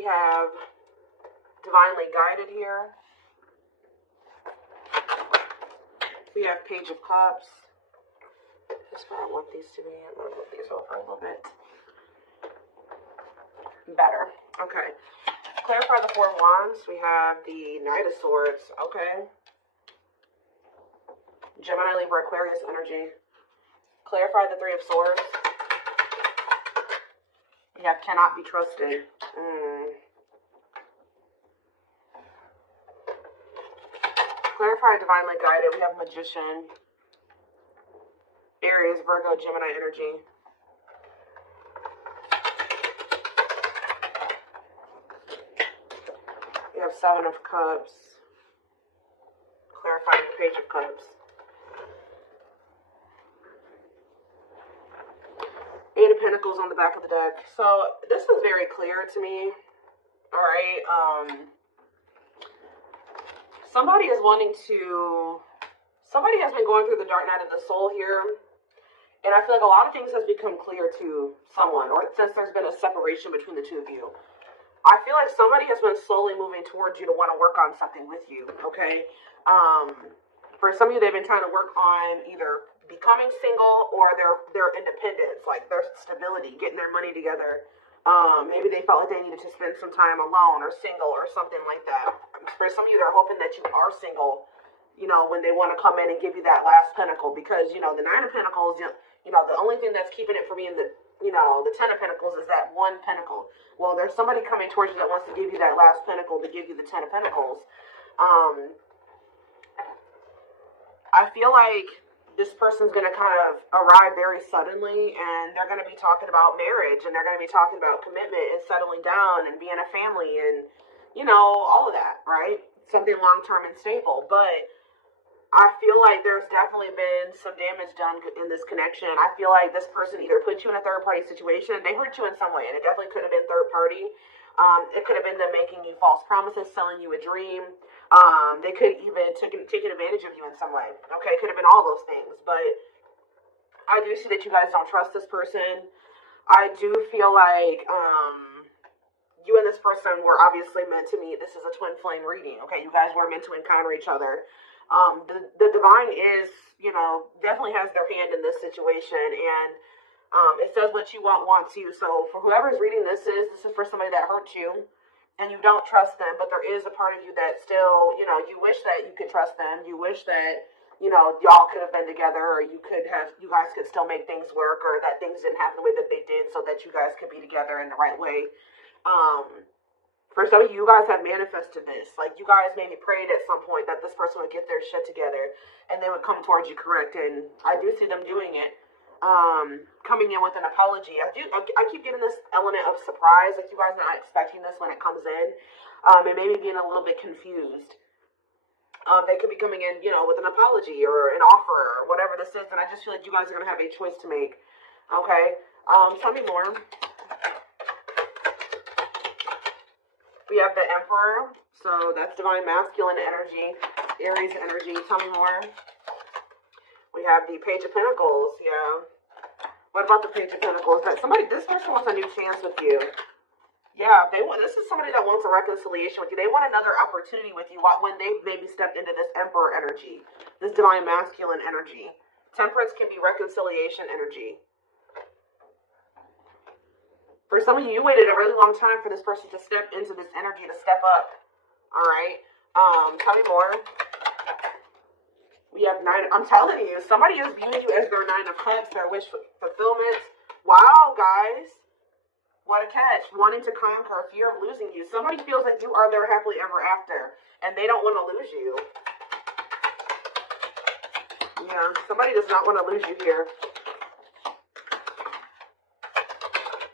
we have divinely guided here. We have Page of Cups. That's where I want these to be. I'm going to move these over a little bit better. Okay. Clarify the Four of Wands. We have the Knight of Swords. Okay. Gemini, Libra, Aquarius energy. Clarify the Three of Swords. We have cannot be trusted. Clarify divinely guided. We have Magician. Aries, Virgo, Gemini energy. We have Seven of Cups. Clarifying the Page of Cups. Eight of Pentacles on the back of the deck. So this is very clear to me. All right. Somebody is wanting to. Somebody has been going through the dark night of the soul here. And I feel like a lot of things has become clear to someone, or since there's been a separation between the two of you. I feel like somebody has been slowly moving towards you to want to work on something with you, okay? For some of you, they've been trying to work on either becoming single or their independence, like their stability, getting their money together. Maybe they felt like they needed to spend some time alone or single or something like that. For some of you, they're hoping that you are single, you know, when they want to come in and give you that last pentacle, because, you know, the Nine of Pentacles, you know, the only thing that's keeping it from being the, you know, the Ten of Pentacles is that one pentacle. Well, there's somebody coming towards you that wants to give you that last pentacle to give you the Ten of Pentacles. I feel like this person's going to kind of arrive very suddenly, and they're going to be talking about marriage, and they're going to be talking about commitment and settling down and being a family and, you know, all of that, right? Something long-term and stable. But I feel like there's definitely been some damage done in this connection. I feel like this person either put you in a third-party situation, they hurt you in some way, and it definitely could have been third-party. It could have been them making you false promises, selling you a dream. They could even taken advantage of you in some way. Okay, it could have been all those things. But I do see that you guys don't trust this person. I do feel like you and this person were obviously meant to meet. This is a twin flame reading. Okay, you guys were meant to encounter each other. The divine is, you know, definitely has their hand in this situation, and it says what you want wants you. So for whoever's reading this is for somebody that hurt you, and you don't trust them, but there is a part of you that still, you know, you wish that you could trust them. You wish that, you know, y'all could have been together, or you guys could still make things work, or that things didn't happen the way that they did, so that you guys could be together in the right way. For some of you, guys have manifested this. Like, you guys maybe prayed at some point that this person would get their shit together and they would come towards you correct. And I do see them doing it. Coming in with an apology. I keep getting this element of surprise. Like, you guys are not expecting this when it comes in. And maybe being a little bit confused. They could be coming in, you know, with an apology or an offer or whatever this is. And I just feel like you guys are going to have a choice to make. Okay. Tell me more. We have the Emperor, so that's divine masculine energy, Aries energy. Tell me more. We have the Page of Pentacles, yeah. What about the Page of Pentacles? That this person wants a new chance with you. Yeah, this is somebody that wants a reconciliation with you. They want another opportunity with you when they maybe stepped into this Emperor energy, this divine masculine energy. Temperance can be reconciliation energy. For some of you, you waited a really long time for this person to step into this energy, to step up. All right. Tell me more. We have Nine. I'm telling you, somebody is viewing you as their Nine of Cups, their wish fulfillment. Wow, guys. What a catch. Wanting to conquer, fear of losing you. Somebody feels like you are their happily ever after, and they don't want to lose you. Yeah, somebody does not want to lose you here.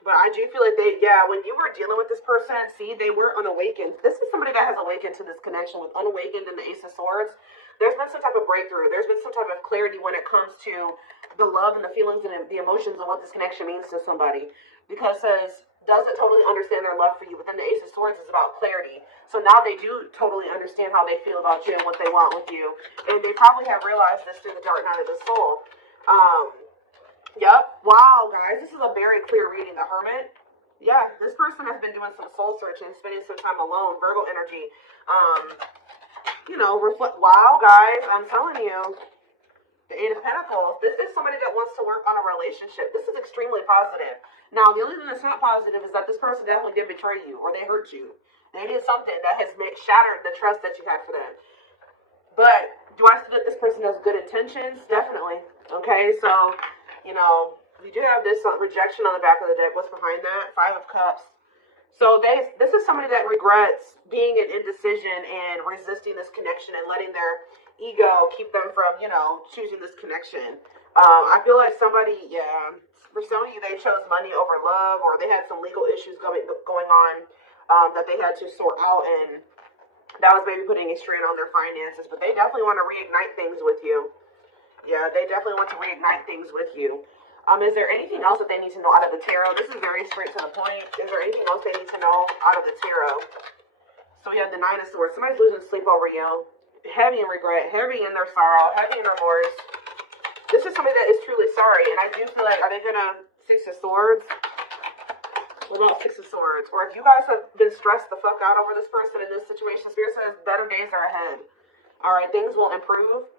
But I do feel like when you were dealing with this person, see, they were unawakened. This is somebody that has awakened to this connection with unawakened and the Ace of Swords. There's been some type of breakthrough. There's been some type of clarity when it comes to the love and the feelings and the emotions and what this connection means to somebody. Because it says, doesn't totally understand their love for you. But then the Ace of Swords is about clarity. So now they do totally understand how they feel about you and what they want with you. And they probably have realized this through the dark night of the soul. Yep. Wow, guys. This is a very clear reading. The Hermit. Yeah, this person has been doing some soul searching, spending some time alone, Virgo energy. Um, reflect. Wow, guys, I'm telling you, the Eight of Pentacles. This is somebody that wants to work on a relationship. This is extremely positive. Now, the only thing that's not positive is that this person definitely did betray you, or they hurt you. They did something that has shattered the trust that you had for them. But do I see that this person has good intentions? Definitely. Okay, so, you do have this rejection on the back of the deck. What's behind that? Five of Cups. So this is somebody that regrets being in indecision and resisting this connection and letting their ego keep them from, choosing this connection. I feel like somebody, for some of you, they chose money over love, or they had some legal issues going on that they had to sort out, and that was maybe putting a strain on their finances. But they definitely want to reignite things with you. Yeah, they definitely want to reignite things with you. Is there anything else that they need to know out of the tarot? This is very straight to the point. Is there anything else they need to know out of the tarot? So we have the Nine of Swords. Somebody's losing sleep over you. Heavy in regret, heavy in their sorrow, heavy in remorse. This is somebody that is truly sorry. And I do feel like, are they going to Six of Swords? What about Six of Swords? Or if you guys have been stressed the fuck out over this person in this situation, Spirit says better days are ahead. All right, things will improve.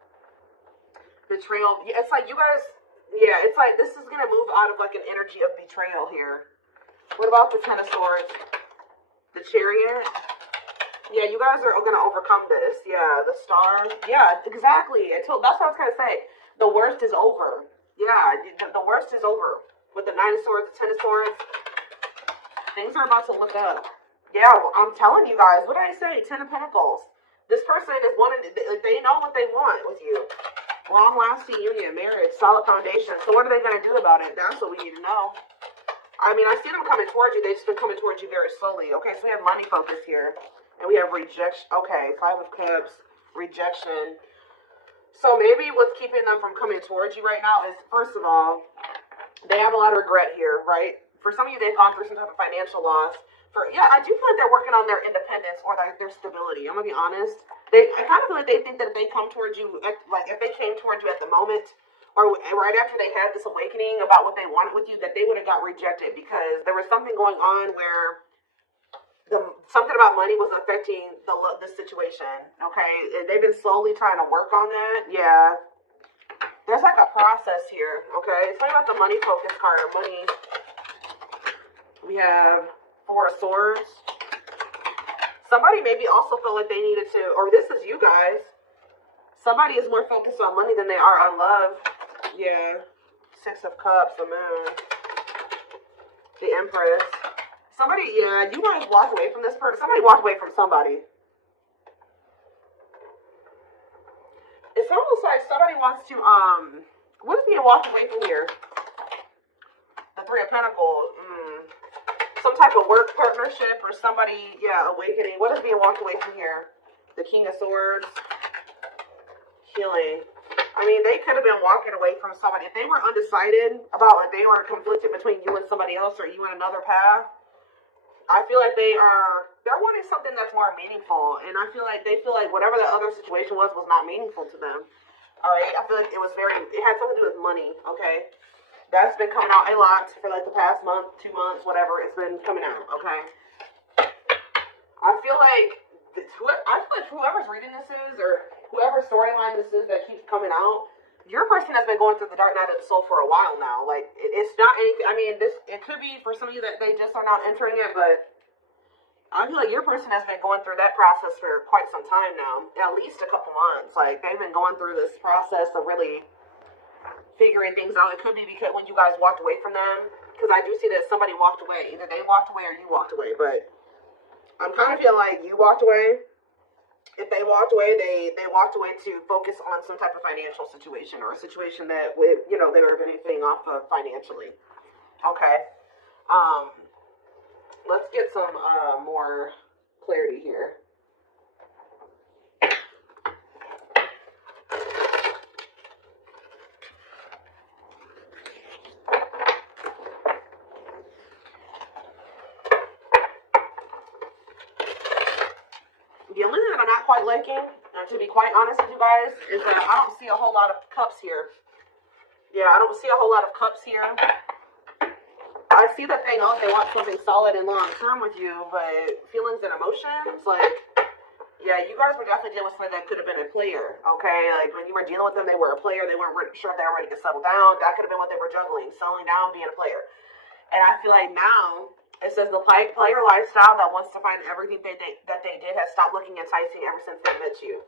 Betrayal. It's like you guys... Yeah, it's like this is going to move out of like an energy of betrayal here. What about the Ten of Swords? The Chariot? Yeah, you guys are going to overcome this. Yeah, the Star. Yeah, exactly. That's what I was going to say. The worst is over. Yeah, the worst is over. With the Nine of Swords, the Ten of Swords, things are about to look up. Yeah, well, I'm telling you guys. What did I say? Ten of Pentacles. This person is wanting, they know what they want with you. Long-lasting union, marriage, solid foundation. So what are they going to do about it? That's what we need to know. I mean, I see them coming towards you. They've just been coming towards you very slowly. Okay, so we have money focus here. And we have rejection. Okay, Five of Cups, rejection. So maybe what's keeping them from coming towards you right now is, first of all, they have a lot of regret here, right? For some of you, they've gone through some type of financial loss. I do feel like they're working on their independence or their stability. I'm going to be honest. I kind of feel like they think that if they come towards you, if they came towards you at the moment, or right after they had this awakening about what they wanted with you, that they would have got rejected because there was something going on where something about money was affecting the situation. Okay, they've been slowly trying to work on that. Yeah, there's like a process here. Okay, it's not about the money focus card or money. We have Four of Swords. Somebody maybe also felt like they needed to, or this is you guys. Somebody is more focused on money than they are on love. Yeah. Six of Cups, the Moon. The Empress. Somebody, you guys walked away from this person. Somebody walked away from somebody. It's almost like somebody wants to, what is being walked away from here? The Three of Pentacles. Some type of work partnership or somebody, awakening. What is being walked away from here? The King of Swords. Healing. I mean, they could have been walking away from somebody. If they were undecided about if they were conflicted between you and somebody else or you and another path, I feel like they're wanting something that's more meaningful. And I feel like they feel like whatever the other situation was not meaningful to them. All right? I feel like it had something to do with money, okay? That's been coming out a lot for like the past month, 2 months, whatever. It's been coming out, okay? I feel like whoever's reading this is, or whoever storyline this is that keeps coming out, your person has been going through the dark night of the soul for a while now. Like, it's not anything. I mean, it could be for some of you that they just are not entering it, but I feel like your person has been going through that process for quite some time now, at least a couple months. Like, they've been going through this process of really figuring things out. It could be because when you guys walked away from them, because I do see that somebody walked away. Either they walked away or you walked away, but I'm kind of feeling like you walked away. If they walked away, they walked away to focus on some type of financial situation or a situation that they were benefiting off of financially. Okay. Let's get some more clarity here. The only thing that I'm not quite liking, to be quite honest with you guys, is that I don't see a whole lot of cups here. Yeah, I don't see a whole lot of cups here. I see that they know they want something solid and long term with you, but feelings and emotions, like, yeah, you guys were definitely dealing with somebody that could have been a player, okay? Like, when you were dealing with them, they were a player. They weren't sure if they were ready to settle down. That could have been what they were juggling, settling down, being a player. And I feel like now, it says the player lifestyle that wants to find everything that they did has stopped looking enticing ever since they met you.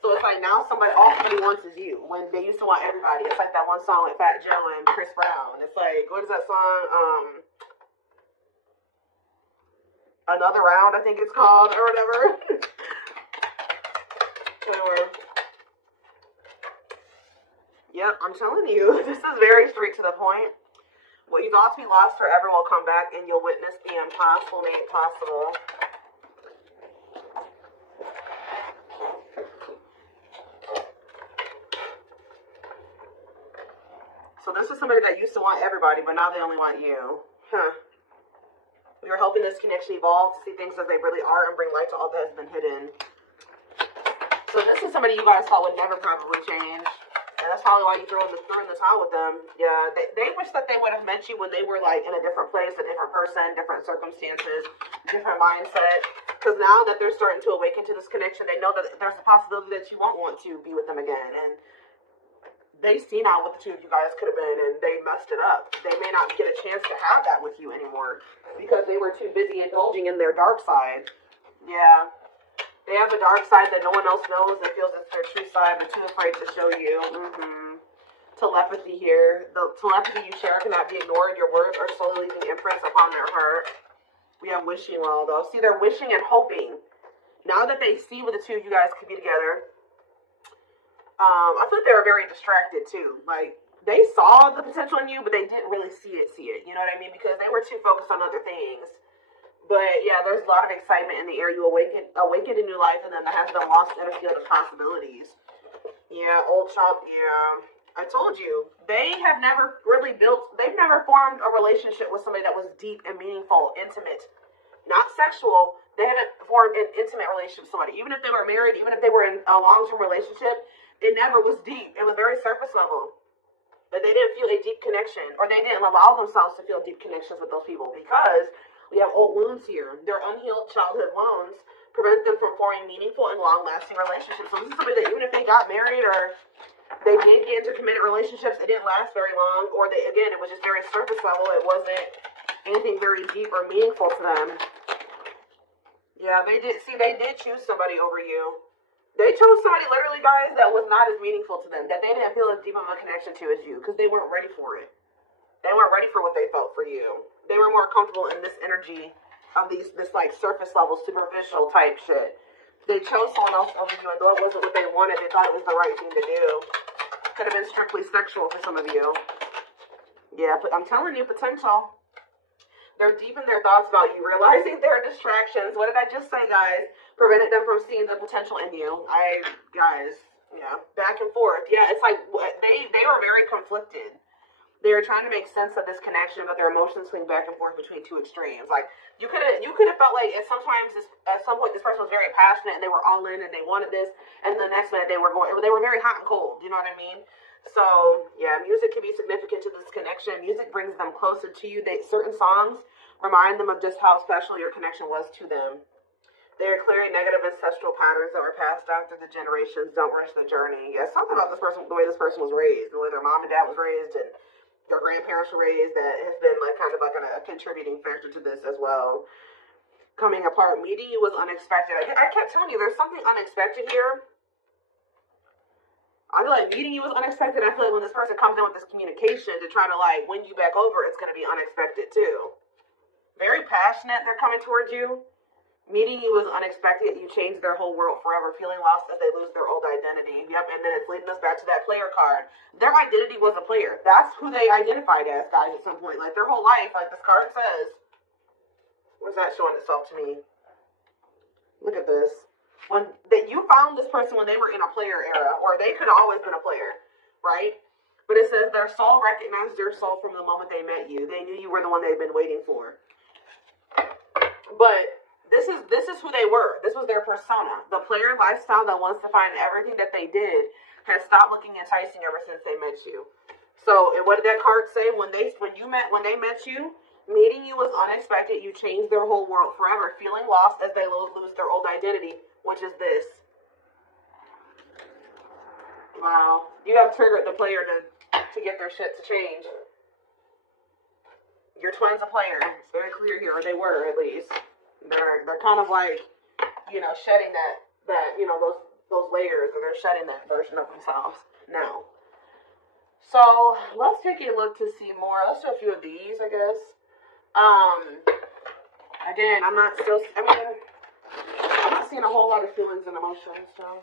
So it's like now all somebody wants is you. When they used to want everybody. It's like that one song with Fat Joe and Chris Brown. It's like, what is that song? Another Round, I think it's called, or whatever. Anyway. Yep, I'm telling you, this is very straight to the point. What you thought to be lost forever will come back, and you'll witness the impossible made possible. So this is somebody that used to want everybody, but now they only want you. Huh. We were hoping this connection evolve to see things as they really are and bring light to all that has been hidden. So this is somebody you guys thought would never probably change. And that's probably why you threw in the towel with them. Yeah, they wish that they would have met you when they were like in a different place, a different person, different circumstances, different mindset. Because now that they're starting to awaken to this connection, they know that there's a possibility that you won't want to be with them again. And they see now what the two of you guys could have been, and they messed it up. They may not get a chance to have that with you anymore because they were too busy indulging in their dark side. Yeah. They have a dark side that no one else knows and feels it's their true side, but too afraid to show you. Telepathy here. The telepathy you share cannot be ignored. Your words are slowly leaving imprints upon their heart. We have wishing well, though. See, they're wishing and hoping. Now that they see what the two of you guys could be together, I feel like they were very distracted, too. Like, they saw the potential in you, but they didn't really see it. You know what I mean? Because they were too focused on other things. But yeah, there's a lot of excitement in the air. You awakened a new life, and then that has been lost in a field of possibilities. Yeah, old chop. Yeah, I told you they've never formed a relationship with somebody that was deep and meaningful, intimate, not sexual. They haven't formed an intimate relationship with somebody. Even if they were married, even if they were in a long-term relationship, it never was deep. It was very surface level. But they didn't feel a deep connection, or they didn't allow themselves to feel deep connections with those people because we have old wounds here. Their unhealed childhood wounds prevent them from forming meaningful and long-lasting relationships. So this is somebody that even if they got married or they did get into committed relationships, it didn't last very long, or it was just very surface level. It wasn't anything very deep or meaningful to them. Yeah, they did choose somebody over you. They chose somebody, literally, guys, that was not as meaningful to them, that they didn't feel as deep of a connection to as you, because they weren't ready for it. They weren't ready for what they felt for you. They were more comfortable in this energy of this like surface level, superficial type shit. They chose someone else over you, and though it wasn't what they wanted, they thought it was the right thing to do. Could have been strictly sexual for some of you. Yeah, but I'm telling you, potential. They're deep in their thoughts about you, realizing their distractions. What did I just say, guys? Prevented them from seeing the potential in you. Back and forth. Yeah, it's like they were very conflicted. They were trying to make sense of this connection, but their emotions swing back and forth between two extremes. Like you could have felt like at some point this person was very passionate and they were all in and they wanted this, and the next minute they were very hot and cold. You know what I mean? So yeah, music can be significant to this connection. Music brings them closer to you. Certain songs remind them of just how special your connection was to them. They are clearing negative ancestral patterns that were passed down through the generations. Don't rush the journey. Yeah, something about this person, the way this person was raised, the way their mom and dad was raised, and their grandparents were raised, that has been like kind of like a contributing factor to this as well. Coming apart, meeting you was unexpected. I kept telling you, there's something unexpected here. I feel like meeting you was unexpected. I feel like when this person comes in with this communication to try to like win you back over, it's going to be unexpected too. Very passionate, they're coming towards you. Meeting you was unexpected. You changed their whole world forever, feeling lost as they lose their old identity. Yep, and then it's leading us back to that player card. Their identity was a player. That's who they identified as, guys, at some point. Like, their whole life, like this card says. Where's that showing itself to me? Look at this. You found this person when they were in a player era, or they could have always been a player, right? But it says their soul recognized your soul from the moment they met you. They knew you were the one they'd been waiting for. But this is who they were. This was their persona. The player lifestyle that wants to find everything that they did has stopped looking enticing ever since they met you. So, and what did that card say? When they met you, Meeting you was unexpected. You changed their whole world forever. Feeling lost as they lose their old identity, which is this. Wow. You have triggered the player to get their shit to change. Your twin's a player. It's very clear here, or they were at least. They're kind of like, you know, shedding that you know, those layers, or they're shedding that version of themselves now. So let's take a look to see more. Let's do a few of these, I guess. Again, I'm not seeing a whole lot of feelings and emotions, so.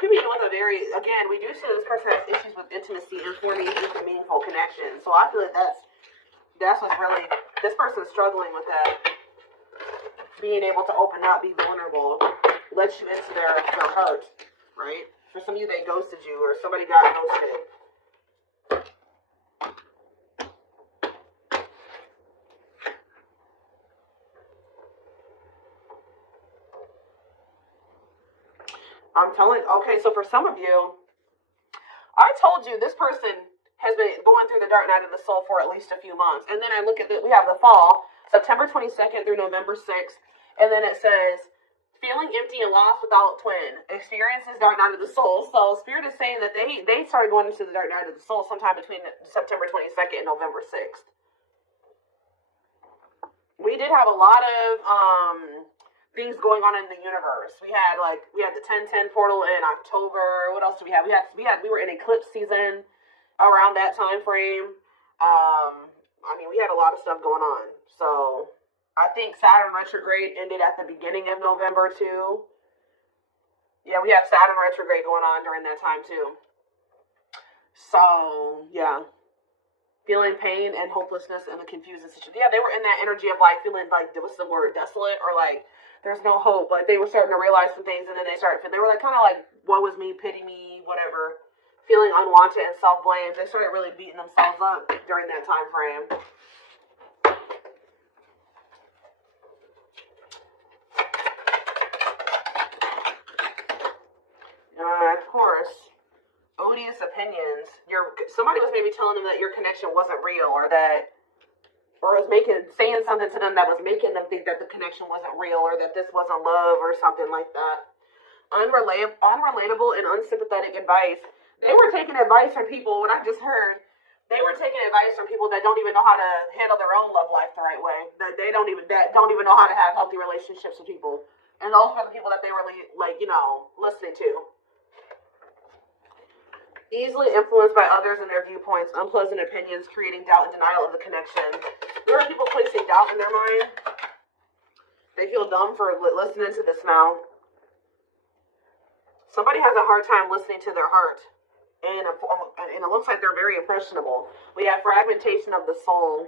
Could be with a very, again, we do see this person has issues with intimacy and forming deep and meaningful connections. So I feel like that's what's really, this person's struggling with that. Being able to open up, be vulnerable, let you into their heart, right? For some of you, they ghosted you, or somebody got ghosted. I'm telling, okay, so for some of you, I told you this person has been going through the dark night of the soul for at least a few months. And then I look at we have the fall, September 22nd through November 6th. And then it says, feeling empty and lost without twin, experiences dark night of the soul. So Spirit is saying that they started going into the dark night of the soul sometime between September 22nd and November 6th. We did have a lot of things going on in the universe. We had the 1010 portal in October. What else do we have? We were in eclipse season around that time frame. I mean, we had a lot of stuff going on. So I think Saturn retrograde ended at the beginning of November too. Yeah, we have Saturn retrograde going on during that time too. So yeah, feeling pain and hopelessness and the confusing situation. Yeah, they were in that energy of like feeling like, what's the word, desolate, or like there's no hope. Like they were starting to realize some things, and then they were like kind of like, woe is me, pity me, whatever. Feeling unwanted and self-blame. They started really beating themselves up during that time frame. Taurus, odious opinions. Somebody was maybe telling them that your connection wasn't real, or was saying something to them that was making them think that the connection wasn't real, or that this wasn't love, or something like that. Unrelatable and unsympathetic advice. They were taking advice from people. What I just heard, they were taking advice from people that don't even know how to handle their own love life the right way. That don't even know how to have healthy relationships with people. And those are the people that they were listening to. Easily influenced by others and their viewpoints, unpleasant opinions, creating doubt and denial of the connection. There are people placing doubt in their mind. They feel dumb for listening to this now. Somebody has a hard time listening to their heart. And it looks like they're very impressionable. We have fragmentation of the soul.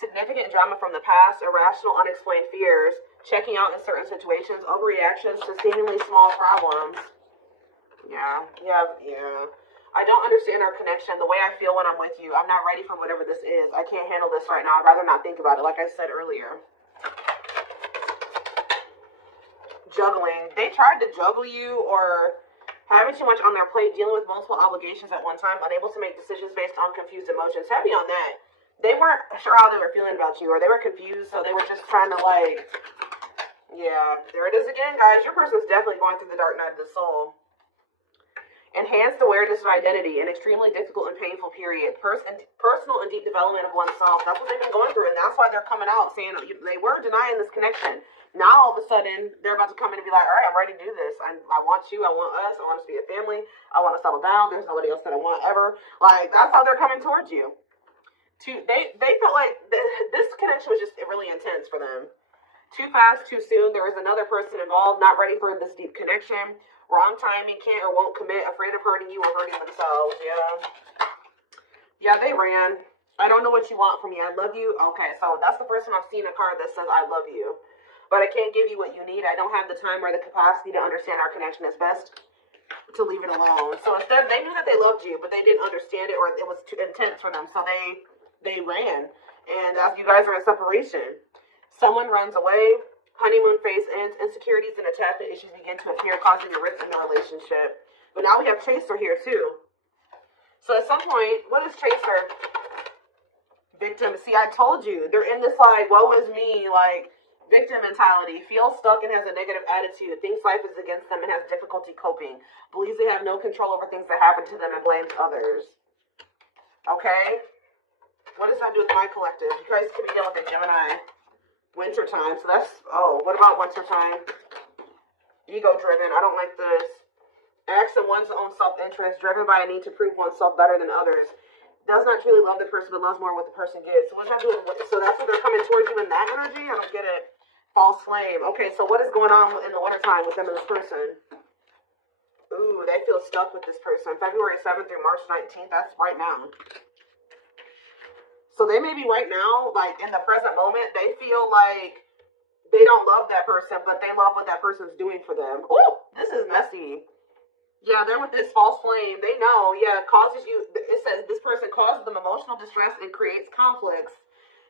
Significant drama from the past, irrational, unexplained fears, checking out in certain situations, overreactions to seemingly small problems. Yeah. I don't understand our connection, the way I feel when I'm with you. I'm not ready for whatever this is. I can't handle this right now. I'd rather not think about it, like I said earlier. Juggling. They tried to juggle you, or having too much on their plate, dealing with multiple obligations at one time, unable to make decisions based on confused emotions. Heavy on that. They weren't sure how they were feeling about you, or they were confused, so they were just trying to yeah, there it is again, guys. Your person's definitely going through the dark night of the soul. Enhanced awareness of identity, an extremely difficult and painful period. Personal and deep development of oneself. That's what they've been going through, and that's why they're coming out saying they were denying this connection. Now all of a sudden they're about to come in and be like, all right, I'm ready to do this. I want you. I want us. I want us to be a family. I want to settle down. There's nobody else that I want ever. Like, that's how they're coming towards you. They felt like this connection was just really intense for them. Too fast, too soon. There was another person involved, not ready for this deep connection. Wrong timing, can't or won't commit, afraid of hurting you or hurting themselves. Yeah, they ran. I don't know what you want from me. I love you. Okay, so that's the first time I've seen a card that says I love you. But I can't give you what you need. I don't have the time or the capacity to understand our connection. It's best to leave it alone. So instead, they knew that they loved you, but they didn't understand it, or it was too intense for them. So they ran. And as you guys are in separation, someone runs away. Honeymoon phase ends, insecurities and attachment issues begin to appear, causing a rift in the relationship. But now we have Chaser here too. So at some point, what is Chaser? Victim. See, I told you. They're in this, like, woe is me, like, victim mentality. Feels stuck and has a negative attitude. Thinks life is against them and has difficulty coping. Believes they have no control over things that happen to them and blames others. Okay? What does that do with my collective? You guys can be dealing with a Gemini. Wintertime. So that's, oh, what about wintertime? Ego-driven. I don't like this. Acts in one's own self-interest, driven by a need to prove oneself better than others. Does not truly love the person, but loves more what the person gives. So what's that doing? So that's what they're coming towards you in that energy? I don't get it. False flame. Okay, so what is going on in the wintertime with them and this person? Ooh, they feel stuck with this person. February 7th through March 19th. That's right now. So they may be right now, like in the present moment, they feel like they don't love that person, but they love what that person's doing for them. Ooh, this is messy. Yeah, they're with this false flame. They know, yeah, it causes you, it says this person causes them emotional distress and creates conflicts.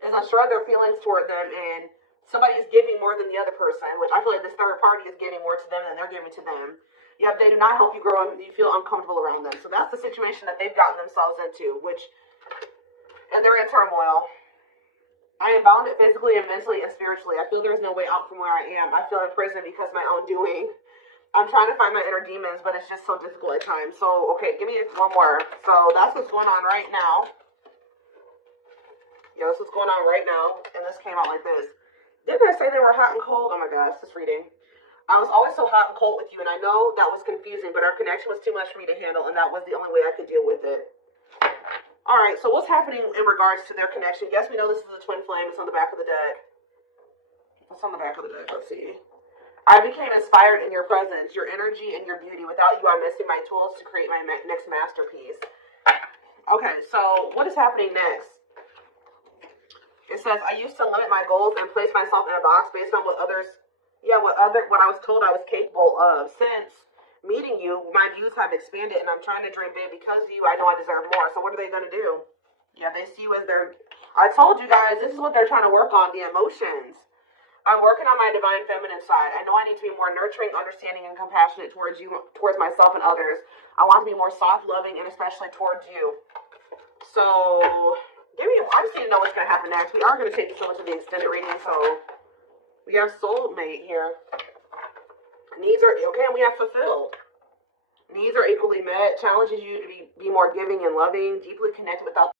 Is unsure of their feelings toward them, and somebody is giving more than the other person, which I feel like this third party is giving more to them than they're giving to them. Yep, they do not help you grow and you feel uncomfortable around them. So that's the situation that they've gotten themselves into, and they're in turmoil. I am bound physically and mentally and spiritually. I feel there is no way out from where I am. I feel in prison because of my own doing. I'm trying to find my inner demons, but it's just so difficult at times. So, okay, give me one more. So, that's what's going on right now. Yeah, this is what's going on right now. And this came out like this. Didn't I say they were hot and cold? Oh my gosh, this reading. I was always so hot and cold with you, and I know that was confusing, but our connection was too much for me to handle, and that was the only way I could deal with it. Alright, so what's happening in regards to their connection? Yes, we know this is a twin flame. It's on the back of the deck. What's on the back of the deck? Let's see. I became inspired in your presence, your energy, and your beauty. Without you, I'm missing my tools to create my next masterpiece. Okay, so what is happening next? It says, I used to limit my goals and place myself in a box based on what I was told I was capable of. Since meeting you, my views have expanded, and I'm trying to dream big. Because of you, I know I deserve more. So what are they going to do? Yeah, they see you as their... I told you guys, this is what they're trying to work on, the emotions. I'm working on my divine feminine side. I know I need to be more nurturing, understanding, and compassionate towards you, towards myself and others. I want to be more soft, loving, and especially towards you. So, I just need to know what's going to happen next. We are going to take this over to the extended reading, so we have soulmate here. Needs are, okay, and we have fulfilled. Needs are equally met. Challenges you to be more giving and loving, deeply connected without...